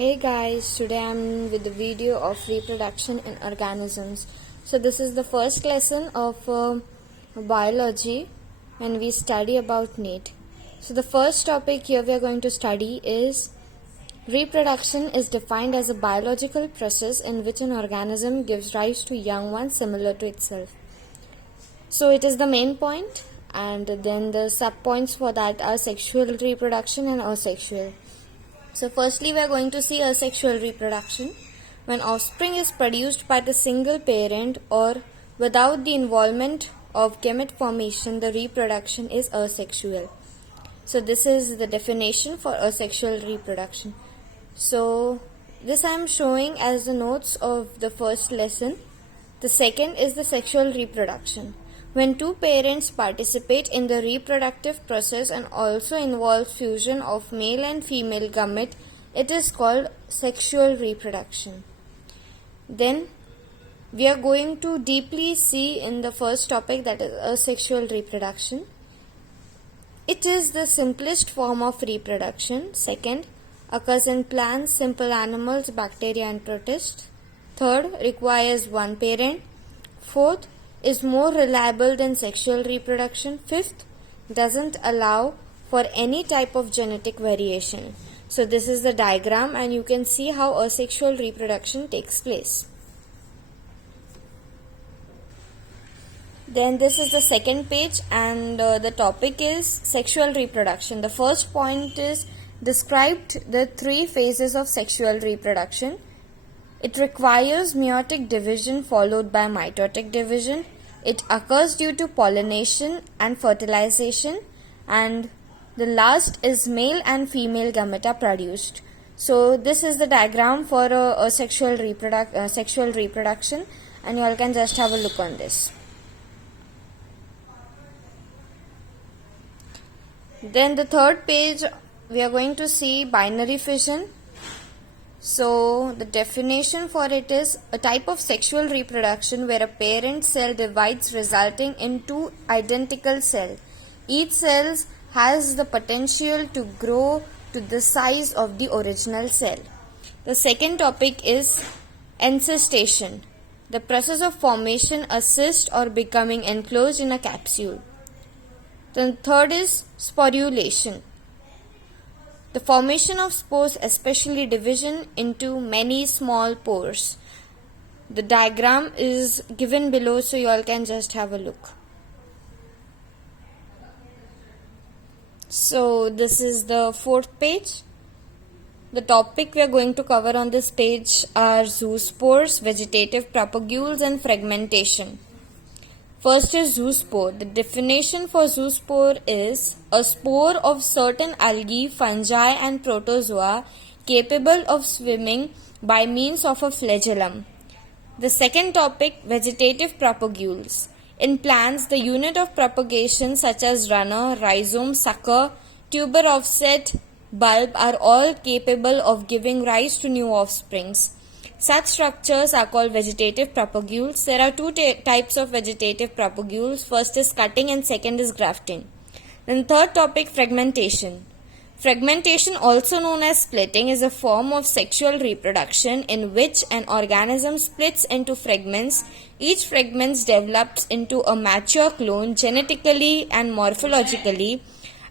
Hey guys, today I'm with the video of reproduction in organisms. So this is the first lesson of biology when we study about NEET. So the first topic here we are going to study is reproduction is defined as a biological process in which an organism gives rise to young ones similar to itself. So it is the main point, and then the sub-points for that are sexual reproduction and asexual. So firstly, we are going to see asexual reproduction. When offspring is produced by the single parent or without the involvement of gamete formation, the reproduction is asexual. So this is the definition for asexual reproduction. So this I am showing as the notes of the first lesson. The second is the sexual reproduction. When two parents participate in the reproductive process and also involves fusion of male and female gamete, it is called sexual reproduction. Then we are going to deeply see in the first topic, that is asexual reproduction. It is the simplest form of reproduction. Second, occurs in plants, simple animals, bacteria and protists. Third, requires one parent. Fourth, is more reliable than sexual reproduction. Fifth, doesn't allow for any type of genetic variation. So this is the diagram and you can see how asexual reproduction takes place. Then this is the second page and the topic is sexual reproduction. The first point is described the three phases of sexual reproduction. It requires meiotic division followed by mitotic division. It occurs due to pollination and fertilization, and the last is male and female gamete are produced. So this is the diagram for a sexual reproduction, and you all can just have a look on this. Then the third page we are going to see binary fission. So the definition for it is a type of sexual reproduction where a parent cell divides resulting in two identical cells. Each cell has the potential to grow to the size of the original cell. The second topic is encystation, the process of formation, assist or becoming enclosed in a capsule. The third is sporulation, the formation of spores, especially division into many small pores. The diagram is given below, so you all can just have a look. So this is the fourth page. The topic we are going to cover on this page are zoospores, vegetative propagules and fragmentation. First is zoospore. The definition for zoospore is a spore of certain algae, fungi and protozoa capable of swimming by means of a flagellum. The second topic, vegetative propagules. In plants, the unit of propagation such as runner, rhizome, sucker, tuber offset, bulb are all capable of giving rise to new offsprings. Such structures are called vegetative propagules. There are two types of vegetative propagules. First is cutting and second is grafting. Then third topic, fragmentation. Fragmentation, also known as splitting, is a form of sexual reproduction in which an organism splits into fragments. Each fragment develops into a mature clone, genetically and morphologically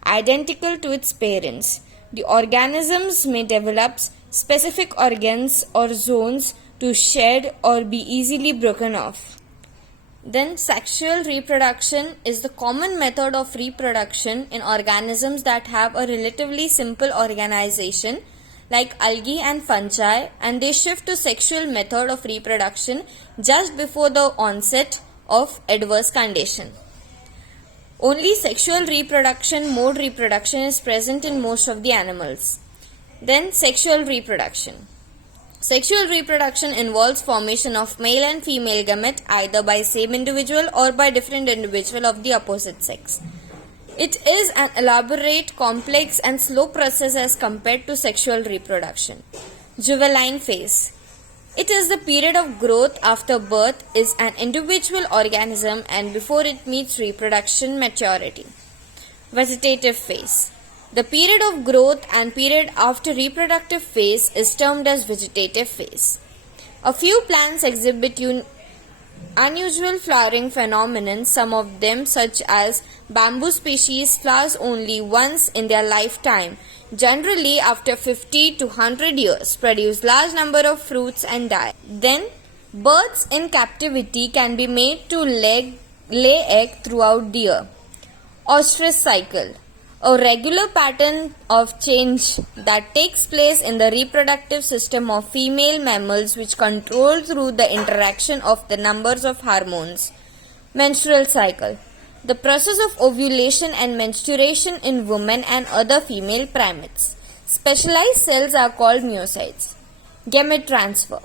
identical to its parents. The organisms may develop specific organs or zones to shed or be easily broken off. Then sexual reproduction is the common method of reproduction in organisms that have a relatively simple organization like algae and fungi, and they shift to sexual method of reproduction just before the onset of adverse condition. Only sexual reproduction, mode reproduction, is present in most of the animals. Then sexual reproduction. Sexual reproduction involves formation of male and female gamete either by same individual or by different individual of the opposite sex. It is an elaborate, complex and slow process as compared to sexual reproduction. Juvenile phase. It is the period of growth after birth is an individual organism and before it meets reproduction maturity. Vegetative phase. The period of growth and period after reproductive phase is termed as vegetative phase. A few plants exhibit unusual flowering phenomenon. Some of them, such as bamboo species, flowers only once in their lifetime, generally after 50 to 100 years, produce large number of fruits and die. Then, birds in captivity can be made to lay egg throughout the year. Ostrich cycle, a regular pattern of change that takes place in the reproductive system of female mammals, which control through the interaction of the numbers of hormones. Menstrual cycle, the process of ovulation and menstruation in women and other female primates. Specialized cells are called meiocytes. Gamete transfer.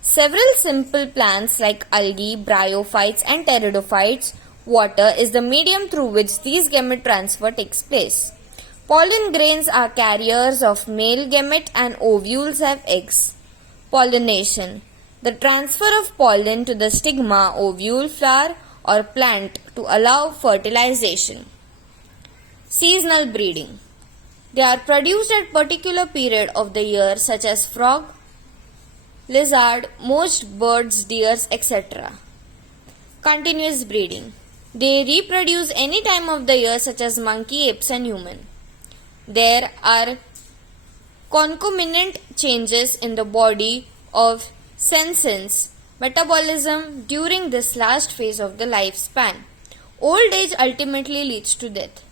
Several simple plants like algae, bryophytes and pteridophytes, water is the medium through which these gamete transfer takes place. Pollen grains are carriers of male gamete and ovules have eggs. Pollination, the transfer of pollen to the stigma, ovule, flower or plant to allow fertilization. Seasonal breeding, they are produced at particular period of the year, such as frog, lizard, most birds, deers, etc. Continuous breeding, they reproduce any time of the year, such as monkey, apes and human. There are concomitant changes in the body of senescence, metabolism during this last phase of the lifespan. Old age ultimately leads to death.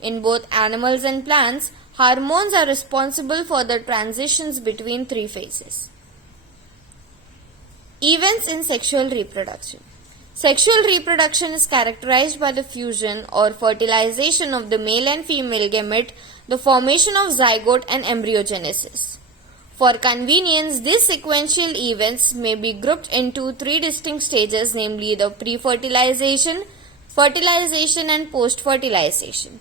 In both animals and plants, hormones are responsible for the transitions between three phases. Events in sexual reproduction. Sexual reproduction is characterized by the fusion or fertilization of the male and female gamete, the formation of zygote and embryogenesis. For convenience, these sequential events may be grouped into three distinct stages, namely the pre-fertilization, fertilization and post-fertilization.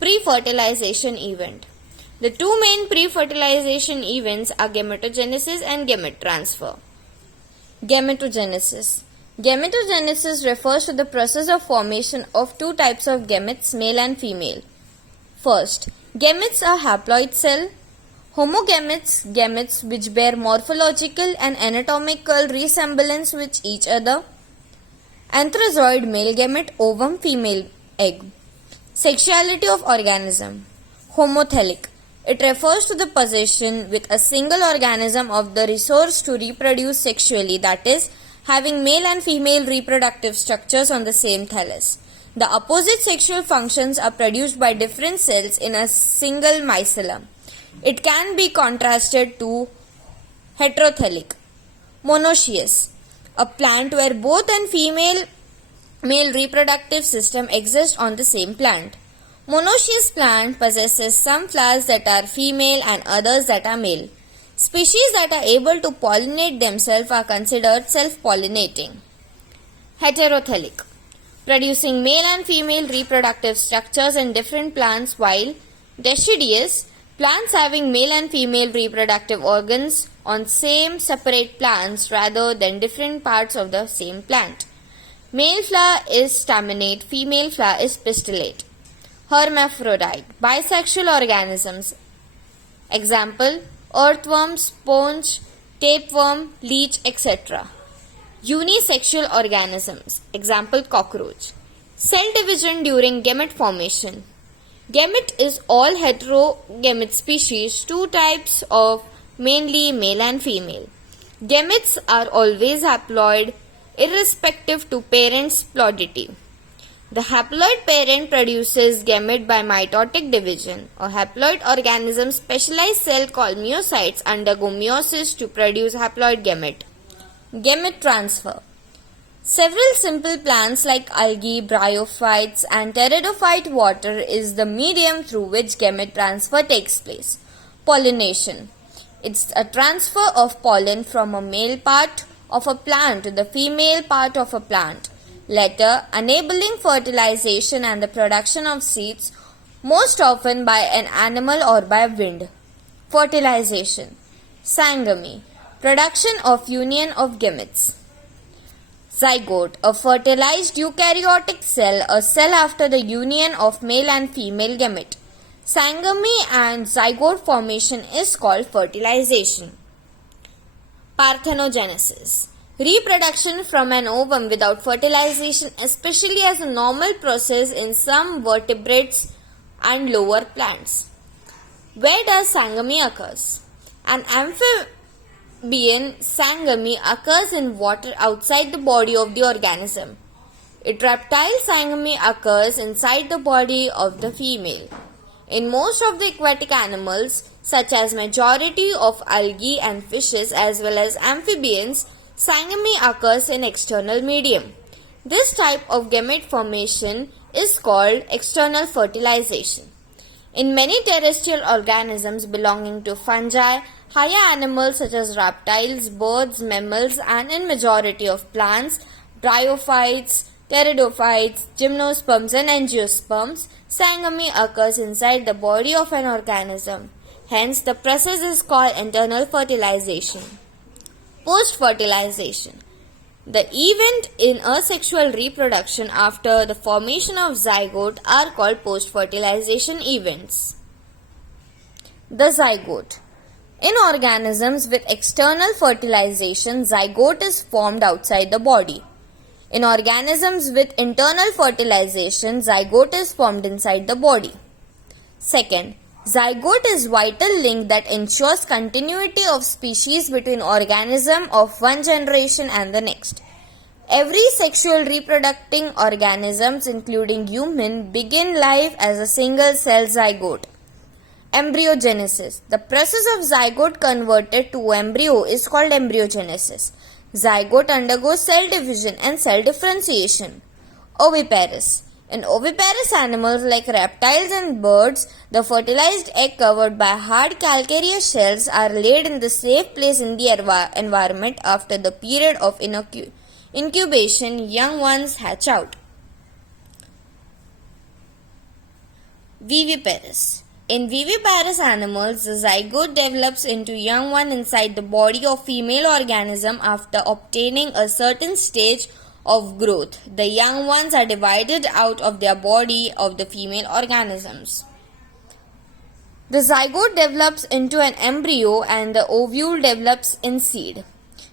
Pre-fertilization event. The two main pre-fertilization events are gametogenesis and gamete transfer. Gametogenesis. Gametogenesis refers to the process of formation of two types of gametes, male and female. First, gametes are haploid cell. Homogametes, gametes which bear morphological and anatomical resemblance with each other. Anthrazoid, male gamete, ovum, female egg. Sexuality of organism. Homothelic. It refers to the possession with a single organism of the resource to reproduce sexually, that is, having male and female reproductive structures on the same thallus. The opposite sexual functions are produced by different cells in a single mycelium. It can be contrasted to heterothelic. Monoecious, a plant where both and male reproductive system exist on the same plant. Monoecious plant possesses some flowers that are female and others that are male. Species that are able to pollinate themselves are considered self-pollinating. Heterothelic, producing male and female reproductive structures in different plants, while deciduous, plants having male and female reproductive organs on same separate plants rather than different parts of the same plant. Male flower is staminate, female flower is pistillate. Hermaphrodite, bisexual organisms. Example, earthworm, sponge, tapeworm, leech, etc. Unisexual organisms. Example, cockroach. Cell division during gamete formation. Gamete is all heterogamete species, two types of mainly male and female. Gametes are always haploid, irrespective to parent's ploidity. The haploid parent produces gamete by mitotic division. A haploid organism's specialized cell called meiocytes undergo meiosis to produce haploid gamete. Gamete transfer. Several simple plants like algae, bryophytes and pteridophyte water is the medium through which gamete transfer takes place. Pollination. It's a transfer of pollen from a male part of a plant to the female part of a plant, later enabling fertilization and the production of seeds, most often by an animal or by wind. Fertilization. Sangami. Production of union of gametes. Zygote, a fertilized eukaryotic cell, a cell after the union of male and female gamete. Sangami and zygote formation is called fertilization. Parthenogenesis. Reproduction from an ovum without fertilization, especially as a normal process in some vertebrates and lower plants. Where does sangami occurs? An amphibian sangami occurs in water outside the body of the organism. A reptile sangami occurs inside the body of the female. In most of the aquatic animals, such as majority of algae and fishes as well as amphibians, sangami occurs in external medium. This type of gamete formation is called external fertilization. In many terrestrial organisms belonging to fungi, higher animals such as reptiles, birds, mammals, and in majority of plants, bryophytes, pteridophytes, gymnosperms and angiosperms, sangami occurs inside the body of an organism. Hence, the process is called internal fertilization. Post-fertilization. The event in asexual reproduction after the formation of zygote are called post-fertilization events. The zygote. In organisms with external fertilization, zygote is formed outside the body. In organisms with internal fertilization, zygote is formed inside the body. Second, zygote is vital link that ensures continuity of species between organism of one generation and the next. Every sexual reproducing organisms, including human, begin life as a single cell zygote. Embryogenesis. The process of zygote converted to embryo is called embryogenesis. Zygote undergoes cell division and cell differentiation. Oviparous. In oviparous animals like reptiles and birds, the fertilized egg covered by hard calcareous shells are laid in the safe place in the environment. After the period of incubation, young ones hatch out. Viviparous. In viviparous animals, the zygote develops into young one inside the body of female organism after obtaining a certain stage of growth. The young ones are divided out of their body of the female organisms. The zygote develops into an embryo and the ovule develops in seed.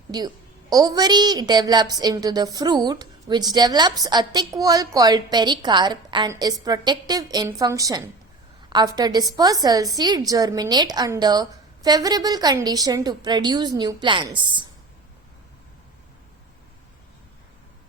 The ovary develops into the fruit, which develops a thick wall called pericarp and is protective in function. After dispersal, seeds germinate under favorable condition to produce new plants.